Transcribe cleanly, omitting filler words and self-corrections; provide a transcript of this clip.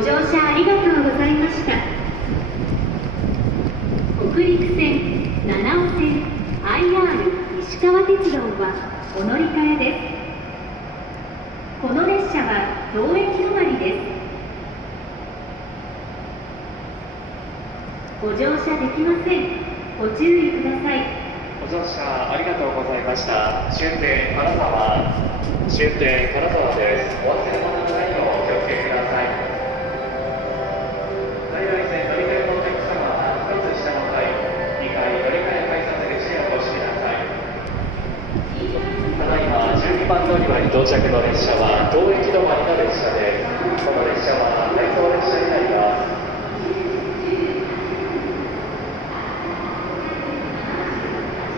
乗車ありがとうございました。北陸線、七尾線、IR 石川鉄道はお乗り換えです。この列車は当駅止まりです。ご乗車できません。ご注意ください。ご乗車ありがとうございました。終点金沢です。お忘れ物のないようお気をつけください。在来線乗り換えのお客様は1つ下の階、2階乗り換え改札口へお越しください。ただいま12番乗り場に到着の列車は当駅止まりの列車です。